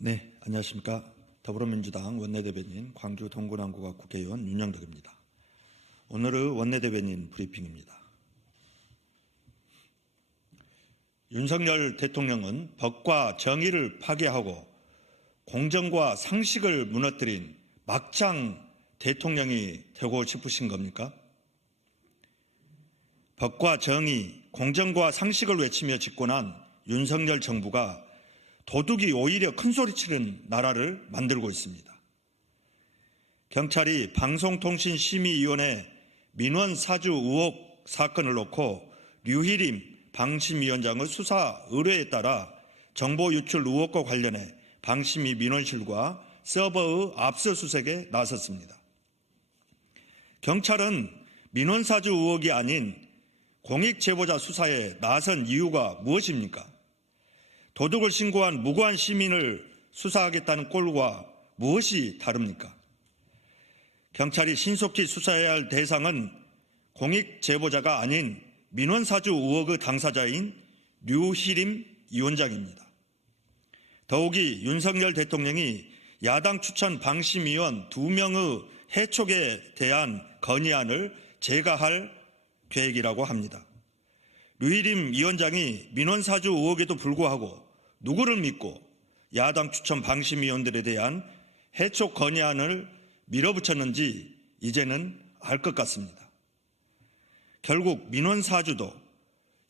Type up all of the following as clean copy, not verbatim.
네, 안녕하십니까. 더불어민주당 원내대변인 광주 동구남구가 국회의원 윤영덕입니다. 오늘의 원내대변인 브리핑입니다. 윤석열 대통령은 법과 정의를 파괴하고 공정과 상식을 무너뜨린 막장 대통령이 되고 싶으신 겁니까? 법과 정의, 공정과 상식을 외치며 집권한 윤석열 정부가 도둑이 오히려 큰소리치는 나라를 만들고 있습니다. 경찰이 방송통신심의위원회 민원 사주 의혹 사건을 놓고 류희림 방심위원장의 수사 의뢰에 따라 정보 유출 의혹과 관련해 방심위 민원실과 서버의 압수수색에 나섰습니다. 경찰은 민원 사주 의혹이 아닌 공익제보자 수사에 나선 이유가 무엇입니까? 도둑을 신고한 무고한 시민을 수사하겠다는 꼴과 무엇이 다릅니까? 경찰이 신속히 수사해야 할 대상은 공익제보자가 아닌 민원사주 의혹의 당사자인 류희림 위원장입니다. 더욱이 윤석열 대통령이 야당 추천 방심위원 2명의 해촉에 대한 건의안을 제거할 계획이라고 합니다. 류희림 위원장이 민원사주 의혹에도 불구하고 누구를 믿고 야당 추천 방심위원들에 대한 해촉 건의안을 밀어붙였는지 이제는 알 것 같습니다. 결국 민원사주도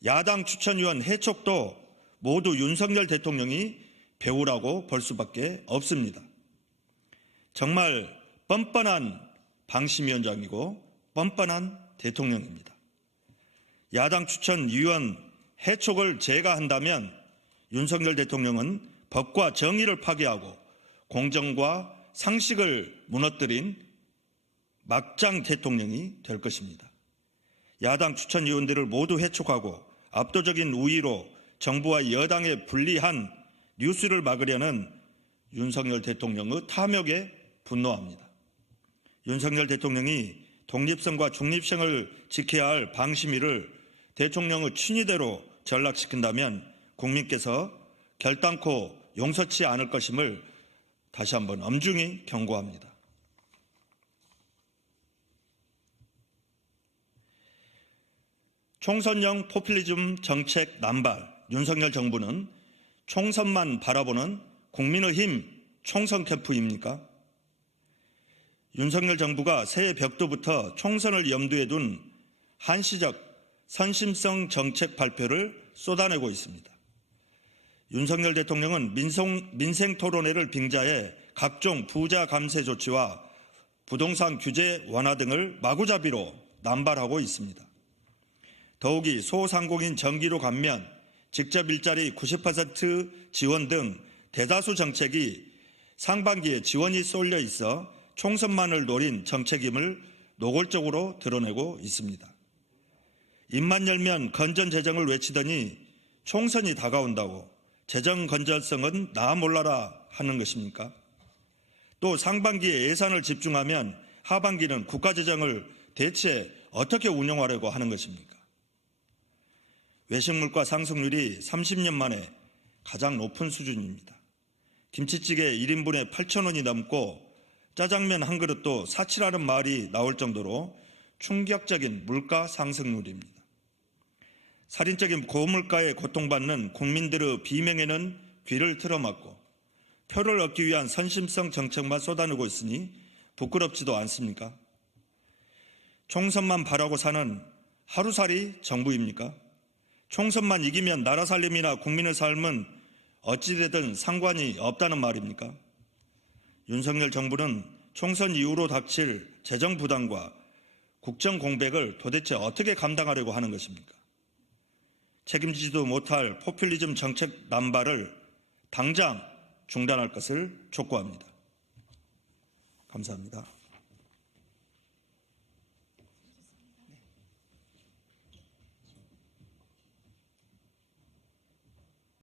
야당 추천위원 해촉도 모두 윤석열 대통령이 배우라고 볼 수밖에 없습니다. 정말 뻔뻔한 방심위원장이고 뻔뻔한 대통령입니다. 야당 추천위원 해촉을 제거한다면 윤석열 대통령은 법과 정의를 파괴하고 공정과 상식을 무너뜨린 막장 대통령이 될 것입니다. 야당 추천위원들을 모두 해촉하고 압도적인 우위로 정부와 여당의 불리한 뉴스를 막으려는 윤석열 대통령의 탐욕에 분노합니다. 윤석열 대통령이 독립성과 중립성을 지켜야 할 방심위를 대통령의 친위대로 전락시킨다면 국민께서 결단코 용서치 않을 것임을 다시 한번 엄중히 경고합니다. 총선형 포퓰리즘 정책 남발, 윤석열 정부는 총선만 바라보는 국민의힘 총선 캠프입니까? 윤석열 정부가 새해 벽두부터 총선을 염두에 둔 한시적 선심성 정책 발표를 쏟아내고 있습니다. 윤석열 대통령은 민생토론회를 빙자해 각종 부자 감세 조치와 부동산 규제 완화 등을 마구잡이로 남발하고 있습니다. 더욱이 소상공인 전기료 감면, 직접 일자리 90% 지원 등 대다수 정책이 상반기에 지원이 쏠려 있어 총선만을 노린 정책임을 노골적으로 드러내고 있습니다. 입만 열면 건전재정을 외치더니 총선이 다가온다고 재정 건전성은 나 몰라라 하는 것입니까? 또 상반기에 예산을 집중하면 하반기는 국가재정을 대체 어떻게 운영하려고 하는 것입니까? 외식물가 상승률이 30년 만에 가장 높은 수준입니다. 김치찌개 1인분에 8,000원이 넘고 짜장면 한 그릇도 사치라는 말이 나올 정도로 충격적인 물가 상승률입니다. 살인적인 고물가에 고통받는 국민들의 비명에는 귀를 틀어막고 표를 얻기 위한 선심성 정책만 쏟아내고 있으니 부끄럽지도 않습니까? 총선만 바라고 사는 하루살이 정부입니까? 총선만 이기면 나라 살림이나 국민의 삶은 어찌되든 상관이 없다는 말입니까? 윤석열 정부는 총선 이후로 닥칠 재정 부담과 국정 공백을 도대체 어떻게 감당하려고 하는 것입니까? 책임지지도 못할 포퓰리즘 정책 남발을 당장 중단할 것을 촉구합니다. 감사합니다.